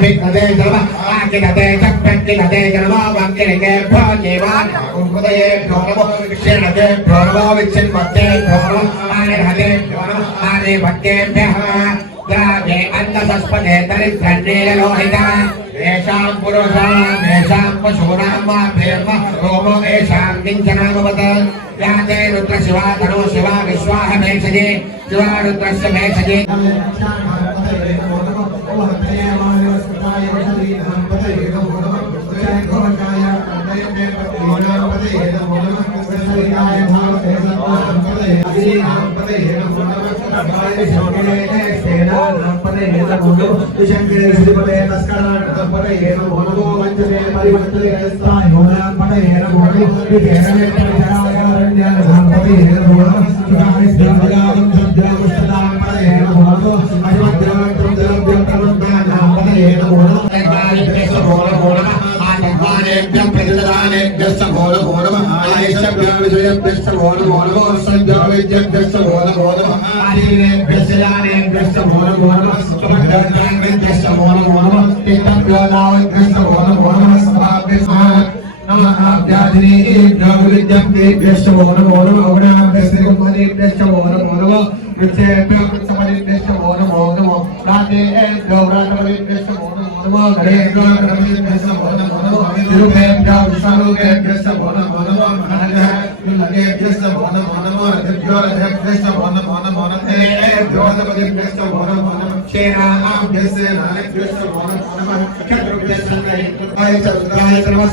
भिक्खते नमः आकिलते चक्रकिलते नमो वक्किलेभ्यो देवानां हृदयेभ्यो नमो विक्षेणकेभ्यो नमो विच्छिन्नवत्तेभ्यो नमो आनिर्हतेभ्यो नमो आनिर्भक्तेभ्यः ग्रामे अन्नसस्पदे दरिद्रन्नीललोहिता येषां पुरुषाणां येषां पशूनां वा भेर्म रोमो येषां किञ्चनामवत् याते रुद्रशिवा तनो शिवा विश्वाह मेषजे शिवा रुद्रस्य मेषजे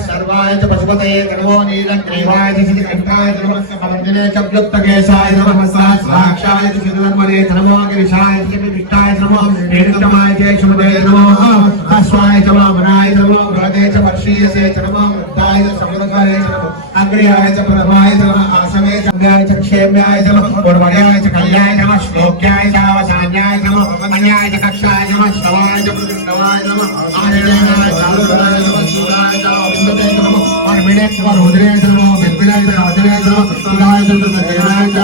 सर्वाय च पशुपते नमो नीलग्रीवाय च सिद्धकण्ठाय नमः अवज्ञने च प्लुप्तकेशाय नमः सहस्राक्षाय च सिद्धधर्मणे नमो गिरिशाय च विष्टाय नमो हेणुतमाय च क्षुमते नमो अश्वाय च वामनाय नमो गदे च वर्षीयसे च नमो वृद्धाय च समृद्धकाय च नमो अग्र्याय च प्रथमाय च नमः आसमे च अग्र्याय च क्षेम्याय च नमः पूर्वण्याय च कल्याय च नमः श्लोक्याय च अवसान्याय च नमः अन्याय च कक्षाय च नमः श्रवाय च प्रतिष्ठवाय च नमः आदित्याय च आरुद्राय च नमः शिवाय च अविन्दते च नमः और मिणे च रुद्राय च नमः बिल्बिलाय च राजनाय च नमः सुधाय च तदेवाय च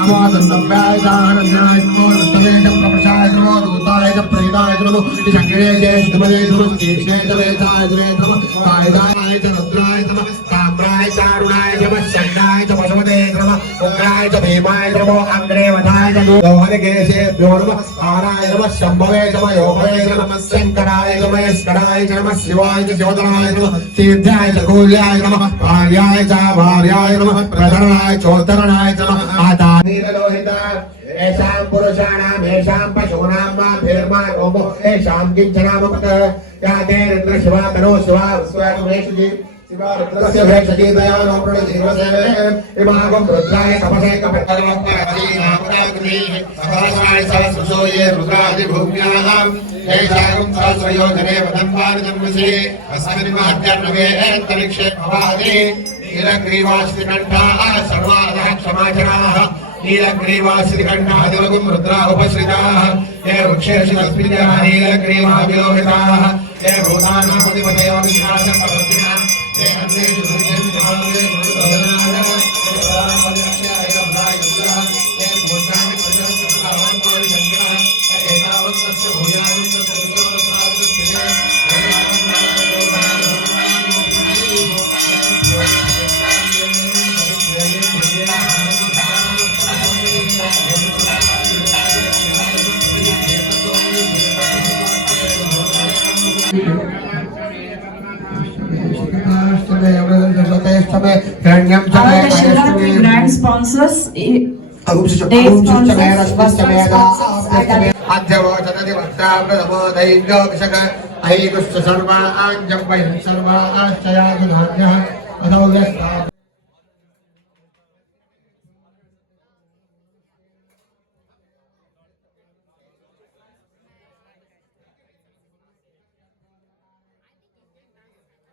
नमो दन्तव्याय च आनन्दाय च नमो विष्णवे च प्रपशाय च नमो दूताय च प्रेताय च नमो शंकरे च शुद्धमदे च नमः शीर्षे च वेदाय च नमः कालिदाय च रुद्राय च नमः ताम्राय च अरुणाय च नमः शंडाय च पशुपते च नमः उग्राय च भीमाय च नमो अग्रे वधाय च लोहनिकेशेभ्यो नमः स्थानाय नमः शम्भवे च नमः योगवे च नमः शंकराय च नमः स्कराय च नमः शिवाय च शिवतराय च नमः तीर्थाय च कूल्याय नमः भार्याय च भार्याय नमः प्रधरणाय चोत्तरणाय च नमः आतानीललोहिता येषां पुरुषाणां येषां पशूनां वा भेर्मा रोमो येषां किञ्चनामपत् याते रुद्रशिवा तनो शिवा स्वयमेषुजी शिवा रुद्रस्य भेषजी दयानो प्रणजीवसे इमागं रुद्राय तपसे कपटलोक्ताजीनामराग्निः सहस्राय सहस्रशोये रुद्रादि भूम्यां येषागं सहस्रयोजने वदन्वानि जन्मसि अस्मिन् माध्यर्णवे अन्तरिक्षे भवानि नीलग्रीवाश्रिकण्ठाः सर्वादः क्षमाचराः नीलग्रीवाश्रिकण्ठादिलघुं रुद्रा उपश्रिताः ये वृक्षेषु नीलग्रीवाभिलोहिताः ये भूतानामधिपतयो विनाशं प्रवृत्तिना ये अन्येषु grand sponsors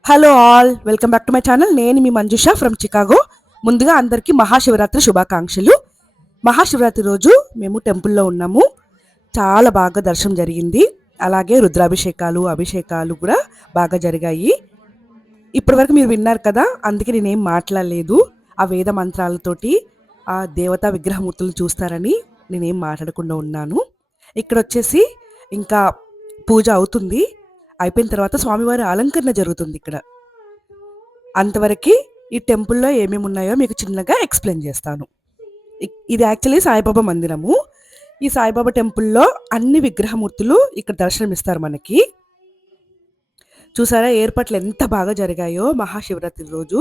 hello all, welcome back to my channel. నేను మీ మంజుష ఫ్రమ్ చికాగో. ముందుగా అందరికీ మహాశివరాత్రి శుభాకాంక్షలు. మహాశివరాత్రి రోజు మేము టెంపుల్లో ఉన్నాము. చాలా బాగా దర్శనం జరిగింది. అలాగే రుద్రాభిషేకాలు అభిషేకాలు కూడా బాగా జరిగాయి. ఇప్పటివరకు మీరు విన్నారు కదా, అందుకే నేనేం మాట్లాడలేదు. ఆ వేద మంత్రాలతోటి ఆ దేవతా విగ్రహమూర్తులు చూస్తారని నేనేం మాట్లాడకుండా ఉన్నాను. ఇక్కడ వచ్చేసి ఇంకా పూజ అవుతుంది. అయిపోయిన తర్వాత స్వామివారి అలంకరణ జరుగుతుంది ఇక్కడ. అంతవరకు ఈ టెంపుల్లో ఏమేమి ఉన్నాయో మీకు చిన్నగా ఎక్స్ప్లెయిన్ చేస్తాను. ఇది యాక్చువల్లీ సాయిబాబా మందిరము. ఈ సాయిబాబా టెంపుల్లో అన్ని విగ్రహమూర్తులు ఇక్కడ దర్శనమిస్తారు మనకి. చూసారా ఏర్పాట్లు ఎంత బాగా జరిగాయో మహాశివరాత్రి రోజు.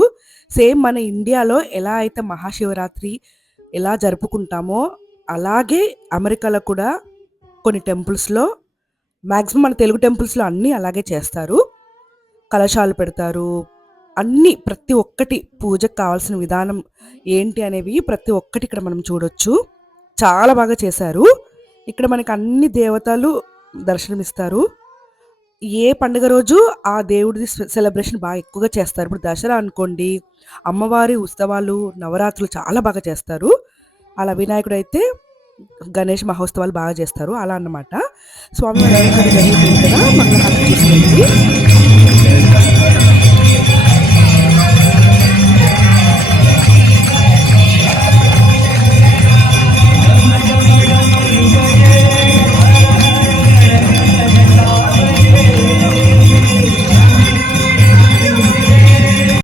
సేమ్ మన ఇండియాలో ఎలా అయితే మహాశివరాత్రి ఎలా జరుపుకుంటామో అలాగే అమెరికాలో కూడా కొన్ని టెంపుల్స్లో, మ్యాక్సిమం మన తెలుగు టెంపుల్స్లో అన్నీ అలాగే చేస్తారు. కలశాలు పెడతారు, అన్నీ ప్రతి ఒక్కటి పూజకు కావాల్సిన విధానం ఏంటి అనేవి ప్రతి ఒక్కటి ఇక్కడ మనం చూడొచ్చు. చాలా బాగా చేశారు. ఇక్కడ మనకి అన్ని దేవతలు దర్శనమిస్తారు. ఏ పండుగ రోజు ఆ దేవుడిది సెలబ్రేషన్ బాగా ఎక్కువగా చేస్తారు. ఇప్పుడు దసరా అనుకోండి, అమ్మవారి ఉత్సవాలు, నవరాత్రులు చాలా బాగా చేస్తారు. అలా వినాయకుడు అయితే గణేష్ మహోత్సవాలు బాగా చేస్తారు. అలా అన్నమాట. స్వామివారి అలంకరణ జరుగుతుంది కదా, మంగళహారతి చూసుకోండి.